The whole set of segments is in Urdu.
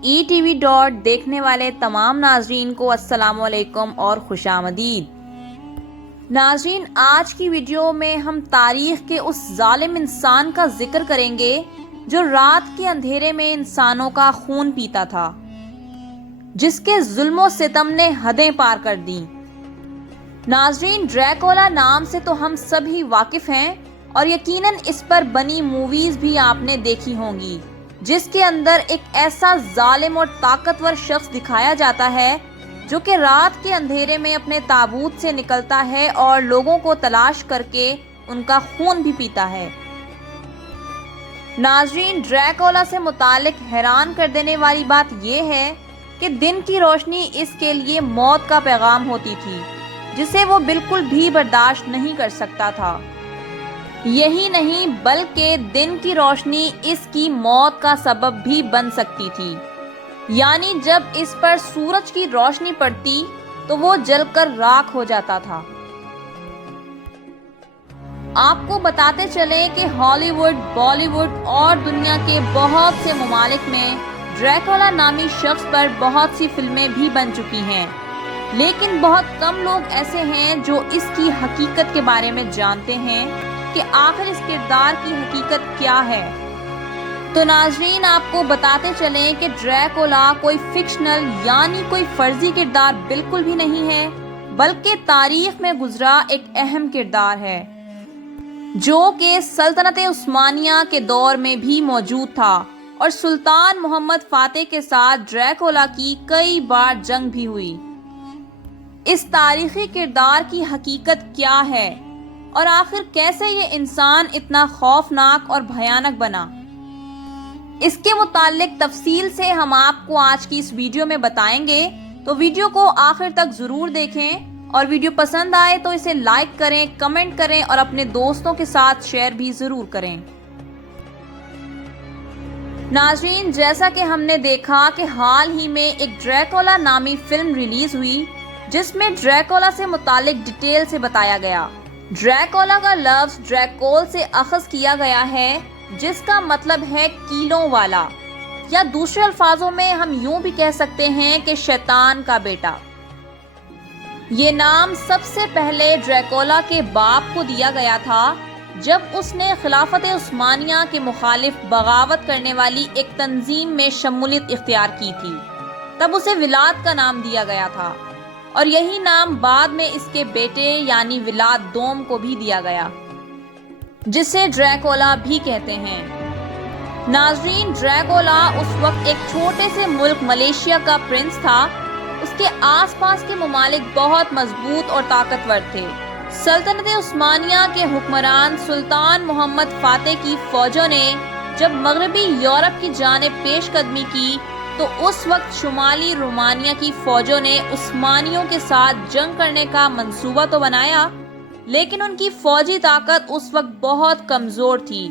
ETV دیکھنے والے تمام ناظرین کو السلام علیکم اور خوش آمدید۔ ناظرین، آج کی ویڈیو میں ہم تاریخ کے اس ظالم انسان کا ذکر کریں گے جو رات کے اندھیرے میں انسانوں کا خون پیتا تھا، جس کے ظلم و ستم نے حدیں پار کر دیں۔ ناظرین، ڈریکولا نام سے تو ہم سبھی واقف ہیں اور یقیناً اس پر بنی موویز بھی آپ نے دیکھی ہوں گی، جس کے اندر ایک ایسا ظالم اور طاقتور شخص دکھایا جاتا ہے جو کہ رات کے اندھیرے میں اپنے تابوت سے نکلتا ہے اور لوگوں کو تلاش کر کے ان کا خون بھی پیتا ہے۔ ناظرین، ڈریکولا سے متعلق حیران کر دینے والی بات یہ ہے کہ دن کی روشنی اس کے لیے موت کا پیغام ہوتی تھی، جسے وہ بالکل بھی برداشت نہیں کر سکتا تھا۔ یہی نہیں بلکہ دن کی روشنی اس کی موت کا سبب بھی بن سکتی تھی، یعنی جب اس پر سورج کی روشنی پڑتی تو وہ جل کر راکھ ہو جاتا تھا۔ آپ کو بتاتے چلیں کہ ہالی ووڈ، بالی ووڈ اور دنیا کے بہت سے ممالک میں ڈریکولا نامی شخص پر بہت سی فلمیں بھی بن چکی ہیں، لیکن بہت کم لوگ ایسے ہیں جو اس کی حقیقت کے بارے میں جانتے ہیں کہ آخر اس کردار کی حقیقت کیا ہے۔ تو ناظرین، آپ کو بتاتے چلیں کہ ڈریکولا کوئی فکشنل یعنی کوئی فرضی کردار بالکل بھی نہیں ہے، بلکہ تاریخ میں گزرا ایک اہم کردار ہے جو کہ سلطنت عثمانیہ کے دور میں بھی موجود تھا، اور سلطان محمد فاتح کے ساتھ ڈریکولا کی کئی بار جنگ بھی ہوئی۔ اس تاریخی کردار کی حقیقت کیا ہے اور آخر کیسے یہ انسان اتنا خوفناک اور بھیانک بنا، اس کے متعلق تفصیل سے ہم آپ کو آج کی اس ویڈیو میں بتائیں گے، تو ویڈیو کو آخر تک ضرور دیکھیں، اور ویڈیو پسند آئے تو اسے لائک کریں، کمنٹ کریں اور اپنے دوستوں کے ساتھ شیئر بھی ضرور کریں۔ ناظرین، جیسا کہ ہم نے دیکھا کہ حال ہی میں ایک ڈریکولا نامی فلم ریلیز ہوئی، جس میں ڈریکولا سے متعلق ڈیٹیل سے بتایا گیا۔ ڈریکولا کا لفظ ڈریکول سے اخذ کیا گیا ہے، جس کا مطلب ہے کیلوں والا، یا دوسرے الفاظوں میں ہم یوں بھی کہہ سکتے ہیں کہ شیطان کا بیٹا۔ یہ نام سب سے پہلے ڈریکولا کے باپ کو دیا گیا تھا جب اس نے خلافت عثمانیہ کے مخالف بغاوت کرنے والی ایک تنظیم میں شمولیت اختیار کی تھی، تب اسے ولاد کا نام دیا گیا تھا، اور یہی نام بعد میں اس کے بیٹے یعنی ولاد دوم کو بھی دیا گیا، جسے ڈریکولا بھی کہتے ہیں۔ ناظرین، ڈریکولا اس وقت ایک چھوٹے سے ملک ملیشیا کا پرنس تھا۔ اس کے آس پاس کے ممالک بہت مضبوط اور طاقتور تھے۔ سلطنت عثمانیہ کے حکمران سلطان محمد فاتح کی فوجوں نے جب مغربی یورپ کی جانب پیش قدمی کی تو اس وقت شمالی رومانیہ کی فوجوں نے عثمانیوں کے ساتھ جنگ کرنے کا منصوبہ تو بنایا، لیکن ان کی فوجی طاقت اس وقت بہت کمزور تھی،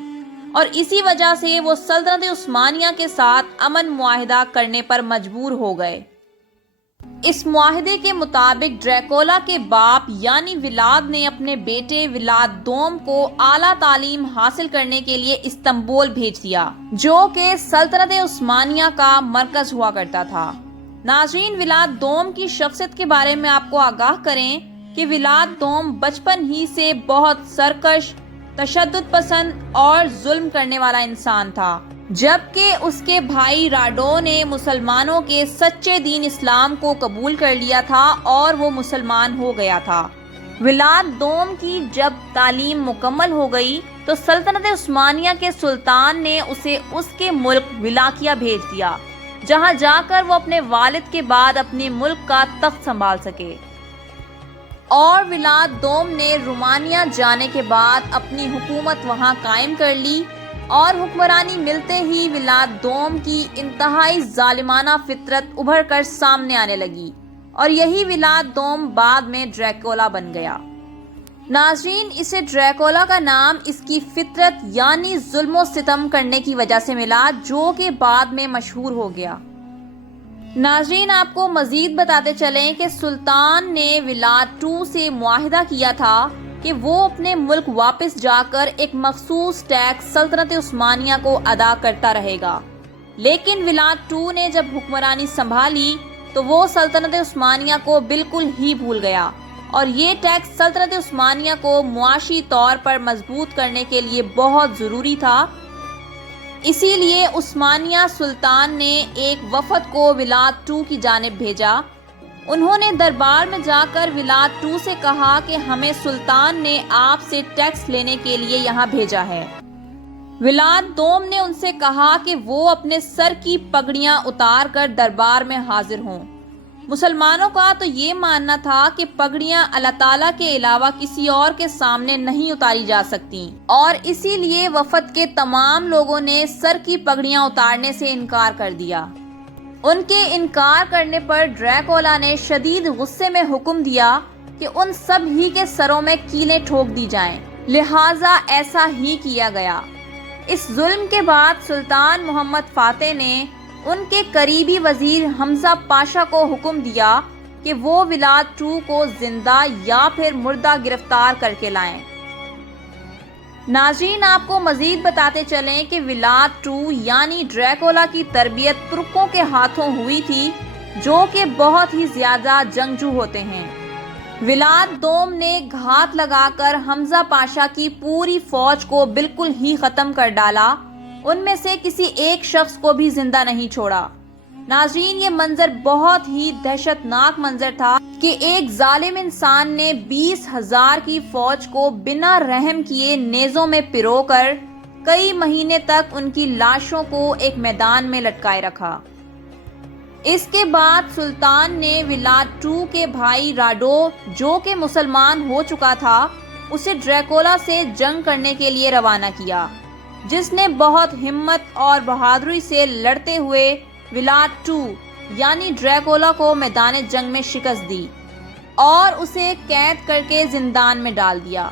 اور اسی وجہ سے وہ سلطنت عثمانیہ کے ساتھ امن معاہدہ کرنے پر مجبور ہو گئے۔ اس معاہدے کے مطابق ڈریکولا کے باپ یعنی ولاد نے اپنے بیٹے ولاد دوم کو اعلیٰ تعلیم حاصل کرنے کے لیے استنبول بھیج دیا، جو کہ سلطنت عثمانیہ کا مرکز ہوا کرتا تھا۔ ناظرین، ولاد دوم کی شخصیت کے بارے میں آپ کو آگاہ کریں کہ ولاد دوم بچپن ہی سے بہت سرکش، تشدد پسند اور ظلم کرنے والا انسان تھا، جبکہ اس کے بھائی راڈو نے مسلمانوں کے سچے دین اسلام کو قبول کر لیا تھا اور وہ مسلمان ہو گیا تھا۔ ولاد دوم کی جب تعلیم مکمل ہو گئی تو سلطنت عثمانیہ کے سلطان نے اسے اس کے ملک ولاکیہ بھیج دیا، جہاں جا کر وہ اپنے والد کے بعد اپنے ملک کا تخت سنبھال سکے، اور ولاد دوم نے رومانیہ جانے کے بعد اپنی حکومت وہاں قائم کر لی، اور حکمرانی ملتے ہی ولاد دوم کی انتہائی ظالمانہ فطرت ابھر کر سامنے آنے لگی، اور یہی ولاد دوم بعد میں ڈریکولا بن گیا۔ ناظرین، اسے ڈریکولا کا نام اس کی فطرت یعنی ظلم و ستم کرنے کی وجہ سے ملا، جو کہ بعد میں مشہور ہو گیا۔ ناظرین، آپ کو مزید بتاتے چلیں کہ سلطان نے ولاد II سے معاہدہ کیا تھا کہ وہ اپنے ملک واپس جا کر ایک مخصوص ٹیکس سلطنت عثمانیہ کو ادا کرتا رہے گا، لیکن ولاد II نے جب حکمرانی سنبھالی تو وہ سلطنت عثمانیہ کو بالکل ہی بھول گیا اور یہ ٹیکس سلطنت عثمانیہ کو معاشی طور پر مضبوط کرنے کے لیے بہت ضروری تھا۔ اسی لیے عثمانیہ سلطان نے ایک وفد کو ولاد II کی جانب بھیجا۔ انہوں نے دربار میں جا کر ولاد II سے کہا کہ ہمیں سلطان نے آپ سے ٹیکس لینے کے لیے یہاں بھیجا ہے۔ ولاد II نے ان سے کہا کہ وہ اپنے سر کی پگڑیاں اتار کر دربار میں حاضر ہوں۔ مسلمانوں کا تو یہ ماننا تھا کہ پگڑیاں اللہ تعالیٰ کے علاوہ کسی اور کے سامنے نہیں اتاری جا سکتی، اور اسی لیے وفد کے تمام لوگوں نے سر کی پگڑیاں اتارنے سے انکار کر دیا۔ ان کے انکار کرنے پر ڈریکولا نے شدید غصے میں حکم دیا کہ ان سب ہی کے سروں میں کیلیں ٹھوک دی جائیں، لہٰذا ایسا ہی کیا گیا۔ اس ظلم کے بعد سلطان محمد فاتح نے ان کے قریبی وزیر حمزہ پاشا کو حکم دیا کہ وہ ولاد II کو زندہ یا پھر مردہ گرفتار کر کے لائیں۔ ناظرین، آپ کو مزید بتاتے چلیں کہ ولاد II یعنی ڈریکولا کی تربیت ترکوں کے ہاتھوں ہوئی تھی، جو کہ بہت ہی زیادہ جنگجو ہوتے ہیں۔ ولاد II نے گھات لگا کر حمزہ پاشا کی پوری فوج کو بالکل ہی ختم کر ڈالا، ان میں سے کسی ایک شخص کو بھی زندہ نہیں چھوڑا۔ ناظرین، یہ منظر بہت ہی دہشت ناک منظر تھا کہ ایک ظالم انسان نے 20,000 کی فوج کو بنا رحم کیے نیزوں میں پرو کر کئی مہینے تک ان کی لاشوں کو ایک میدان میں لٹکائے رکھا۔ اس کے بعد سلطان نے ولاد II کے بھائی راڈو، جو کہ مسلمان ہو چکا تھا، اسے ڈریکولا سے جنگ کرنے کے لیے روانہ کیا، جس نے بہت ہمت اور بہادری سے لڑتے ہوئے ولاد II یعنی ڈریکولا کو میدان جنگ میں شکست دی اور اسے قید کر کے زندان میں ڈال دیا۔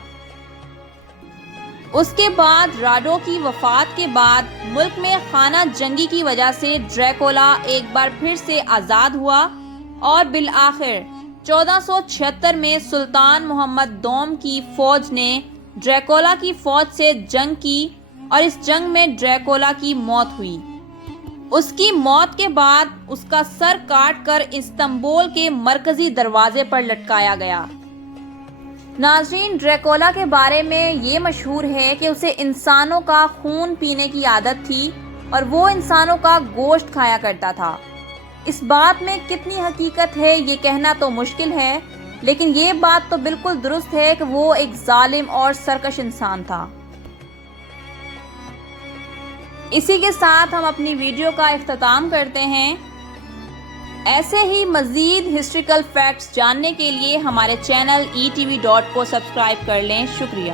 اس کے بعد راڈو کی وفات کے بعد ملک میں خانہ جنگی کی وجہ سے ڈریکولا ایک بار پھر سے آزاد ہوا اور بالآخر 1476 میں سلطان محمد دوم کی فوج نے ڈریکولا کی فوج سے جنگ کی اور اس جنگ میں ڈریکولا کی موت ہوئی۔ اس کی موت کے بعد اس کا سر کاٹ کر استنبول کے مرکزی دروازے پر لٹکایا گیا۔ ناظرین، ڈریکولا کے بارے میں یہ مشہور ہے کہ اسے انسانوں کا خون پینے کی عادت تھی اور وہ انسانوں کا گوشت کھایا کرتا تھا۔ اس بات میں کتنی حقیقت ہے یہ کہنا تو مشکل ہے، لیکن یہ بات تو بالکل درست ہے کہ وہ ایک ظالم اور سرکش انسان تھا۔ اسی کے ساتھ ہم اپنی ویڈیو کا اختتام کرتے ہیں۔ ایسے ہی مزید ہسٹوریکل فیکٹس جاننے کے لیے ہمارے چینل ETV.co سبسکرائب کر لیں۔ شکریہ۔